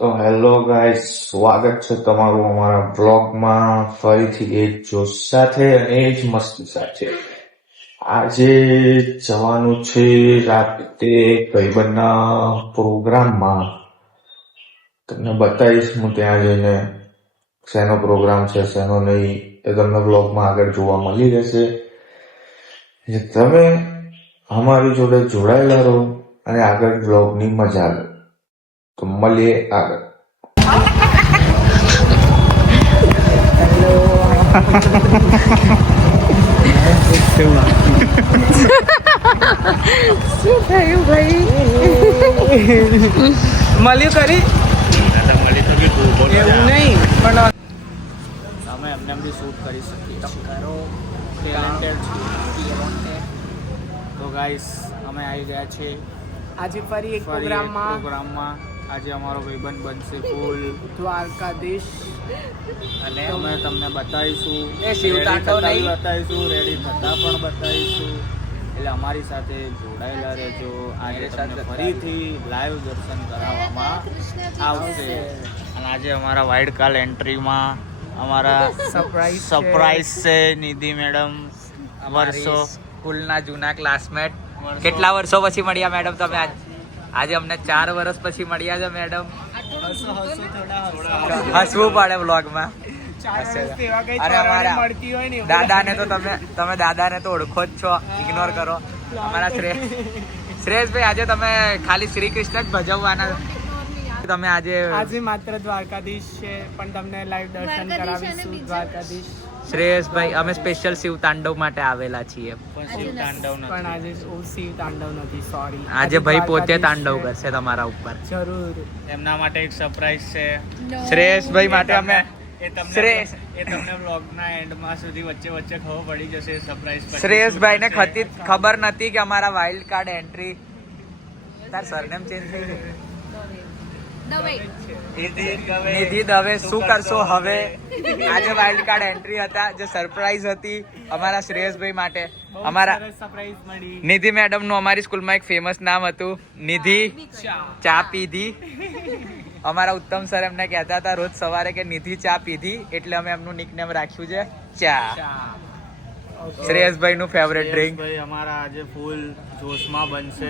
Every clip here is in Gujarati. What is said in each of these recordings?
તો હેલો ગાઈસ, સ્વાગત છે તમારું અમારા બ્લોગમાં ફરીથી એ જ જોશ સાથે અને એ જ મસ્તી સાથે. આજે જવાનું છે રાતે ભાઈબંધના પ્રોગ્રામમાં. તમને બતાવીશ હું ત્યાં જઈને શેનો પ્રોગ્રામ છે શેનો નહીં એ તમને બ્લોગમાં આગળ જોવા મળી રહેશે. તમે અમારી જોડે જોડાયેલા રહો અને આગળ બ્લોગની મજા લો. તો મળીએ આગળ. શું થયું ભાઈ? મળ્યું કરી એવું નહીં પણ અમે એમને બી શૂટ કરી શકીએ કરો ટેલેન્ટેડ તો ગાઈસ અમે આવી ગયા છીએ આજે ફરી એક પ્રોગ્રામમાં આજે અમારો ભાઈબંધ બનશે ફૂલ દ્વારકાધીશ અને અમે તમને બતાવીશું એ શિવ તાંડવ નહીં. બતાવીશું રેડી થતા પણ બતાવીશું એટલે અમારી સાથે જોડાયેલા રહેજો. આજે તમને ફરીથી લાઈવ દર્શન કરાવવામાં આવશે. અને આજે અમારા વાઇલ્ડ કાર્ડ એન્ટ્રીમાં અમારા સરપ્રાઈઝ છે નિધિ મેડમ. વર્ષો સ્કૂલના જૂના ક્લાસમેટ. કેટલા વર્ષો પછી મળ્યા મેડમ તમે? આજે અમને 4 વર્ષ પછી મળ્યા છે મેડમ. હસવું પડે વ્લોગમાં. અરે અમારા દાદાને તો તમે દાદાને તો ઓળખો જ છો, ઇગ્નોર કરો. અમારા શ્રેયસભાઈ આજે તમે ખાલી શ્રી કૃષ્ણ જ ભજવવાના તમે આજે માત્ર દ્વારકાધીશ છે પણ તમને લાઈવ દર્શન કરાવીશું દ્વારકાધીશ. શ્રેયસભાઈ અમે સ્પેશિયલ શિવ તાંડવ માટે આવેલા છીએ. પણ આજે શિવ તાંડવ નથી, સોરી. આજે ભાઈ પોતે તાંડવ કરશે તમારા ઉપર. જરૂર. એમના માટે એક સરપ્રાઈઝ છે. શ્રેયસભાઈ માટે અમે તમને વ્લોગના એન્ડમાં સુધી વચ્ચે ખબર પડી જશે સરપ્રાઈઝ. શ્રેયસભાઈને ખબર નથી કે અમારા વાઇલ્ડ કાર્ડ એન્ટ્રી. તાર સરનેમ ચેન્જ થઈ ગયું. નિધિ દવે શું કરશો હવે? આજે વાઇલ્ડ કાર્ડ એન્ટ્રી હતા જે સરપ્રાઈઝ હતી અમારા શ્રેયસભાઈ માટે. અમારા સરપ્રાઈઝ મળી. નિધિ મેડમ નું અમારી સ્કૂલમાં એક ફેમસ નામ હતું, નિધિ ચા પીધી. અમારા ઉત્તમ સર એમને કહેતા હતા રોજ સવારે કે નિધિ ચા પીધી, એટલે અમે એમનું નિકનેમ રાખ્યું છે ચા. શ્રેયસભાઈ નું ફેવરેટ ડ્રિંક. અમારા આજે ફૂલ જોશમાં બનશે.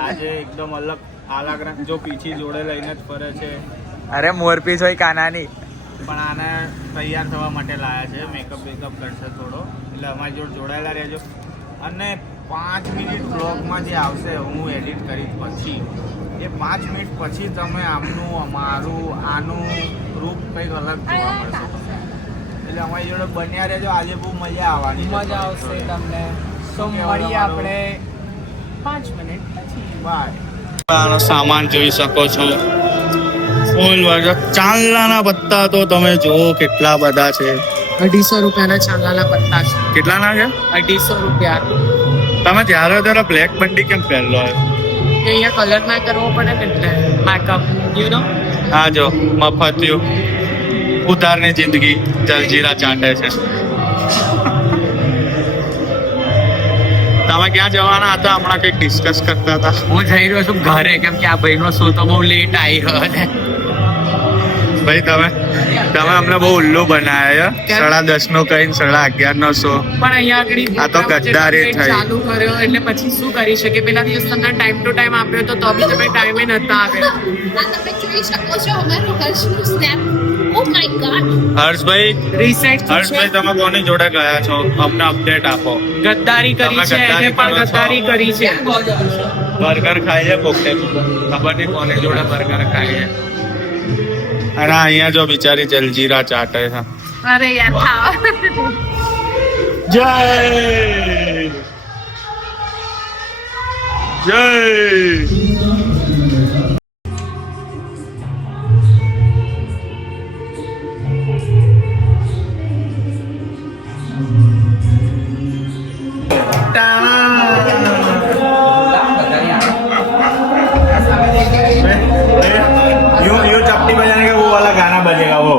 આજે એકદમ અલગ જો પીછી જોડે લઈને જ ફરે છે. અરે મોરપીસ હોય કાનાની. પણ આને તૈયાર થવા માટે લાયા છે. મેકઅપ કરશે થોડો, એટલે અમારી જોડે જોડાયેલા રહેજો. અને 5 મિનિટ બ્લોગમાં જે આવશે હું એડિટ કરીશ પછી, એ 5 મિનિટ પછી તમે આમનું અમારું આનું રૂપ કંઈક અલગ જોવા મળશે. એટલે અમારી જોડે બન્યા રહેજો. આજે બહુ મજા આવવાની, મજા આવશે તમને. તો મળીએ આપણે 5 મિનિટ પછી. બાય. સામાન જોઈ શકો છો. ફૂલ ચાંદલાના પત્તા તો તમે જુઓ કેટલા બધા છે. 250 રૂપિયાના ચાંદલાના પત્તા છે. કેટલાના છે? 250 રૂપિયા. તમે ત્યારે બ્લેક બંડી કેમ પહેરલો? અહીંયા કલર માં કરવો પડે ને એટલે મેકઅપ યુ નો. હા જો મફતિયું ઉધારની જિંદગી જલજીરા ચાટે છે. તમે ક્યાં જવાના હતા હમણાં? કંઈક ડિસ્કસ કરતા હતા. હું જઈ રહ્યો છું ઘરે, કેમ કે આ ભાઈનો શો તો બહુ લેટ આવ્યો છે. ભાઈ તમે અમને બહુ ઉલ્લુ બનાવ્યા છે. 10:30 નો કહીને 11:30 નો શો. પણ અહીંયા આગળ આ તો ગદ્દારી થઈ. ચાલુ કર્યો એટલે પછી શું કરી શકે? પેલા દિવસ તમને ટાઈમ ટુ ટાઈમ આપ્યો તો બી તમે ટાઈમે નતા આવ્યા. તમે જોઈ શકો છો અમારું હર્ષનું સ્નેપ. Oh my god. હર્ષભાઈ તમે કોની જોડે ગયા છો? અમને અપડેટ આપો. ગદ્દારી કરી છે, એને પણ ગદ્દારી કરી છે. બર્ગર ખાય છે પોતે, ખબર નહીં કોની જોડે બર્ગર ખાય છે. અને અહીંયા જો બિચારી જલજીરા ચાટે છે. અરે યાર ખાવા. જય જય. यूं चपटी बजाने का वो वाला गाना बजेगा वो.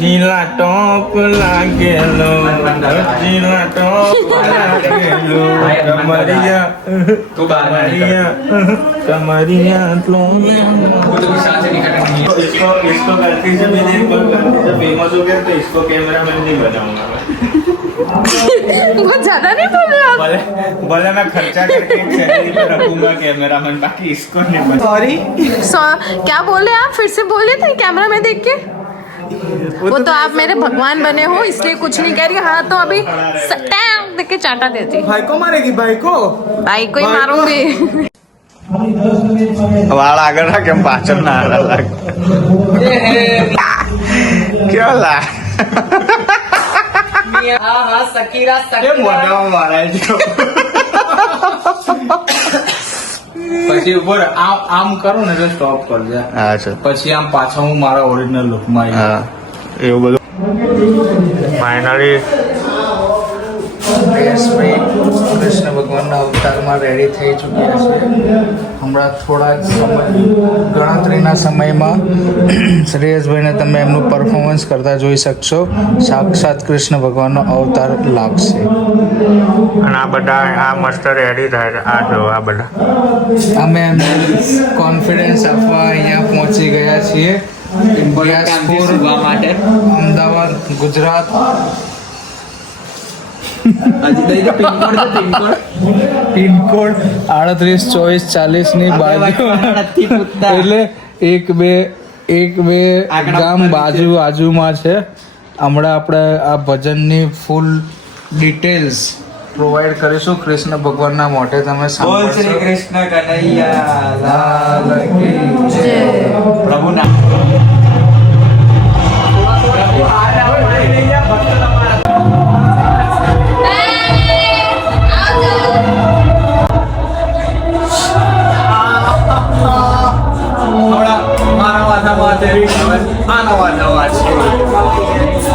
जिला टॉप लागे लो, जिला टॉप लागे लो, कमरिया कमरिया कमरिया गलती से मैंने एक बार गलती से फेमस हो गया तो इसको कैमरामैन नहीं बनाऊंगा मैं। बहुत ज्यादा नहीं बोल रहे आप। भले भले मैं खर्चा करके एक सैलरी पे रखूंगा कैमरामैन, बाकी इसको नहीं बना। सॉरी क्या बोले आप, फिर से बोले थे कैमरा में देख के। वो तो आप मेरे भगवान बने हो इसलिए कुछ नहीं कह रही। हाँ तो अभी टैंग देख के चाटा देती। भाई को मारेगी भाई को ही मारूंगी। વાળ આગળ રાખ એમ પાછળ ના લાગે કેવા લા હા સકીરા કેમ મોઢામાં મારાય છે પછી ઉપર આમ કરો ને એટલે સ્ટોપ કરજે. હા છે પછી આમ પાછા હું મારા ઓરિજિનલ લુકમાં આવી. હા એવું બધું ફાઇનલી શ્રેયસભાઈ કૃષ્ણ ભગવાનના અવતારમાં રેડી થઈ ચૂક્યા છે. હમણાં થોડા જ સમય ગણતરીના સમયમાં શ્રેયસભાઈને તમે એમનું પરફોર્મન્સ કરતા જોઈ શકશો. સાક્ષાત કૃષ્ણ ભગવાનનો અવતાર લાગશે. અને આ બધા આ મસ્ત રેડી થાય છે. આ જો આ બધા અમે એમને કોન્ફિડન્સ આપવા અહીંયા પહોંચી ગયા છીએ. ઇન્ડિયાસપુર માટે અમદાવાદ ગુજરાત. પિનકોડ 382440 ની બાજુ એટલે એક બે ગામ બાજુમાં છે. હમણાં આપણે આ ભજનની ફૂલ ડિટેલ્સ પ્રોવાઈડ કરીશું. કૃષ્ણ ભગવાનના મોઢે તમે બોલ શ્રી સાંભળશો. કૃષ્ણ કનૈયા લાલ કી જય. પ્રભુ નામ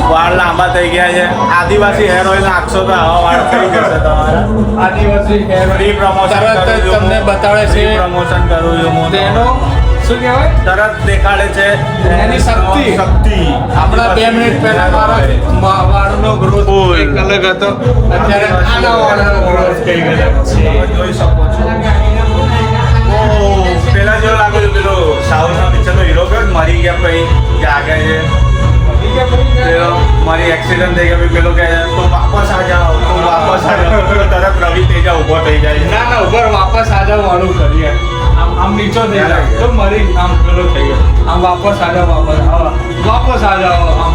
વાળ લાંબા થઈ ગયા છે. આદિવાસી હેર ઓઇલ નાખશો તો આવા વાળ થઈ જશે તમારા. આદિવાસી hair ફ્રી પ્રમોશન તરત જ તમને બતાવે છે પ્રમોશન કરું છું હું. તેનો શું કહેવાય તરત દેખાડે છે એની શક્તિ. શક્તિ. હમણાં 2 મિનિટ પહેલા મારા વાળનો ગ્રોથ ફૂલ. એક અલગ હતો. અત્યારે આના વાળનો ગ્રોથ કઈ ગયો તમે જોઈ શકો છો. ઓહ, પેલા જેવો લાગે છે પેલો સાઉથના પિક્ચરનો હીરો કયો મરી ગયા પછી જાગે છે. પેલો મારી એક્સિડન્ટ થઈ ગયા પછી પેલો કહે છે તો વાપસ આ જાઓ તો વાપસ આ જાઓ. તરત રવિ તેજા ઊભો થઈ જાય છે. ના ના ઉપર વાપસ આ જાવ વાળું કરીએ. આમ નીચો થઈ જાય તો મરી આમ પેલો થઈ ગયો. આમ વાપસ આ જાવ વાપસ આ જાવ આમ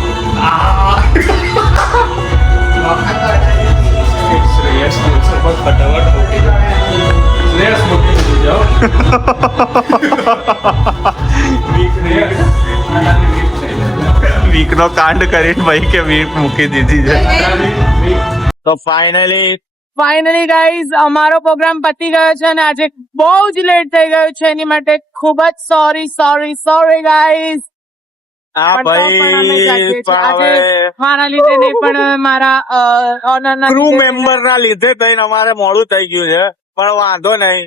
શ્રેયસ ફટાફટ મૂકી દો. શ્રેયસ મૂકી દીધું જાઓ. વીકનો કાંડ કરીને ભાઈ કે વીક મૂકી દીધી છે. તો ફાઇનલી ગાઈઝ અમારો પ્રોગ્રામ પતી ગયો છે અને આજે બહુ જ લેટ થઈ ગયો છે એની માટે ખૂબ જ સોરી ગાઈઝ. આ ભાઈ મારા લીધે નહીં પણ મારા ઓનરના ક્રૂ મેમ્બર ના લીધે થઈને અમારે મોડું થઈ ગયું છે. પણ વાંધો નહીં,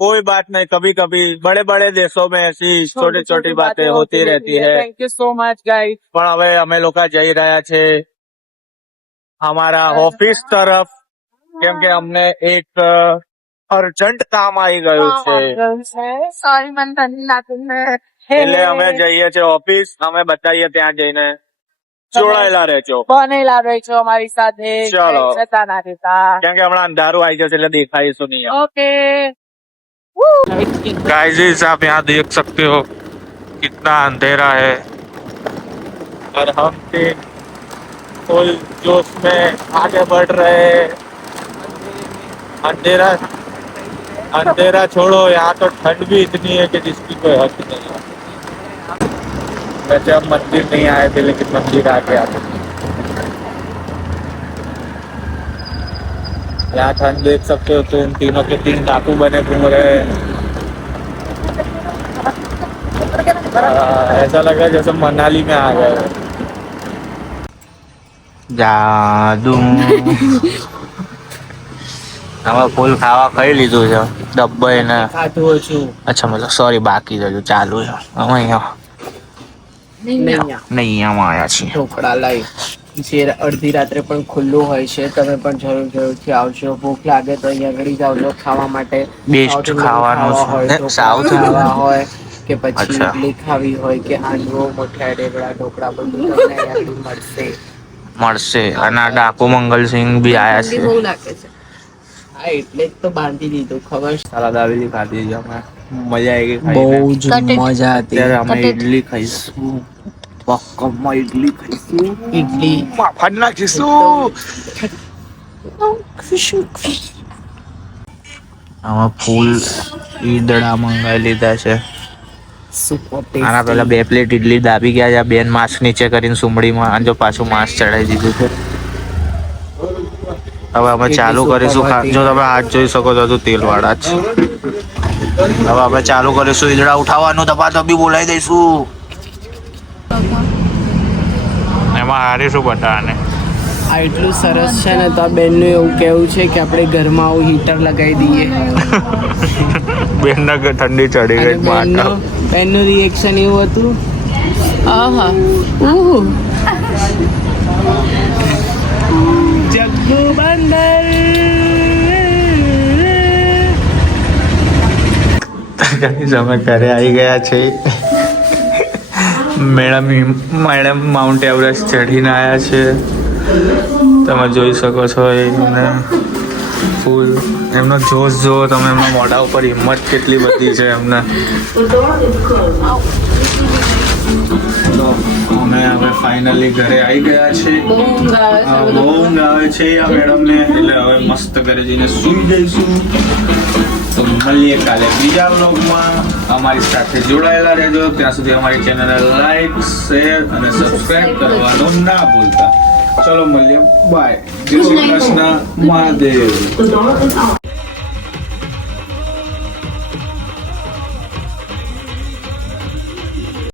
कोई बात नहीं. कभी कभी बड़े बड़े देशों में ऐसी छोटी छोटी बातें होती रहती है. Thank you so much guys. પણ હવે અમે લોકો જઈ રહ્યા છે અમારા ઓફિસ તરફ, કેમ કે અમને એક અર્જન્ટ કામ આવી ગયું છે. સોરી મને તને લાગતું એટલે અમે જઈએ છીએ ઓફિસ. અમે બતાવીએ ત્યાં જઈને. જોડાયેલા રહેજો, બનેલા રહેજો અમારી સાથે. ચલો. જતા ના રહેતા. કેમ કે હમણાં અંધારું આવી જશે એટલે દેખાઈશું નહીં. ओके गाइस आप यहाँ देख सकते हो कितना अंधेरा है और हम फुल जोश में आगे बढ़ रहे हैं. अंधेरा छोड़ो, यहाँ तो ठंड भी इतनी है कि जिसकी कोई हद नहीं है. वैसे हम मंदिर नहीं आए थे लेकिन मंदिर आके आते. यहाँ ठंड देख सकते हो तुम. तीनों के 3 टापू बने घूम रहे हैं. ऐसा लग रहा है जैसे मनाली में आ गए. જાદુ હવે ફૂલ ખાવા ખાઈ લીધું છે ડબ્બાઈ ને. ખાધું છું અચ્છા મતલબ સોરી બાકી રહ્યું ચાલુ છે. અમે અહીંયા નહીં આવ્યા છીએ. ઢોકળા લાઈ જે અડધી રાત્રે પણ ખુલ્લું હોય છે. તમે પણ જરૂરથી આવજો. ભૂખ લાગે તો અહીંયા આગળ જ આવજો ખાવા માટે. બેસ્ટ ખાવાનું છે સાઉથ. ખાવા હોય કે પછી અચ્છા. ઇડલી ખાવી હોય કે હાંડવો મોઠા ઢેબરા ઢોકળા બધું તમને અહીંયાથી મળશે. અને આ ડાકુ મંગલસિંહ બી આયા છે. બહુ લાગે છે. હા એટલે જ તો બાંધી દીધું ખબર છે. સલાદ આવેલી ખાધી છે અમે, મજા આવી ગઈ બહુ ખાઈને. જ Cut it. મજા હતી. અત્યારે અમે Cut it. ઈડલી ખાઈશું, પક્કમાં ઈડલી ખાઈશું, ઇડલી માફાટ નાખીશું. આમાં ફૂલ ઈદડા મંગાવી લીધા છે. સુપર આના પેલા 2 પ્લેટ ઇડલી દાબી ગયા છે. બેન માસ્ક નીચે કરીને સુમડીમાં અને જો પાછું માસ્ક ચડાવી દીધું છે. હવે અમે ચાલુ કરીશું. જો તમે હાથ જોઈ શકો છો તો તેલવાળા જ છે. હવે અમે ચાલુ કરીશું ઈદડા ઉઠાવવાનું. દબાદબી બોલાવી દઈશું. એમાં હારી શું બતાવવાને? આ એટલું સરસ છે ને તો આ બેનનું એવું કેવું છે કે આપણે ઘરમાં આવું હીટર લગાવી દઈએ. બેનને ઠંડી ચડી અને બેનનું રિએક્શન એવું હતું. આહા જગ્ગુ બંદર. અમે ઘરે આવી ગયા છે. મેડમ માઉન્ટ એવરેસ્ટ ચઢીને આવ્યા છે. તમે જોઈ શકો છો એમને ફૂલ એમનો જોશ જુઓ તમે. એમના મોઢા ઉપર હિંમત કેટલી બધી છે એમને. અમે હવે ફાઇનલી ઘરે આવી ગયા છે. બહુ ઊંઘ આવે છે આ મેડમને, એટલે હવે મસ્ત ઘરે જઈને સૂઈ જઈશું. તો મળીએ કાલે બીજા વ્લોગમાં. અમારી સાથે જોડાયેલા રહેજો. ત્યાં સુધી અમારી ચેનલને લાઈક, શેર અને સબસ્ક્રાઇબ કરવાનું ના ભૂલતા. ચલો મળીએ, બાય. જય શ્રી કૃષ્ણ, મહાદેવ.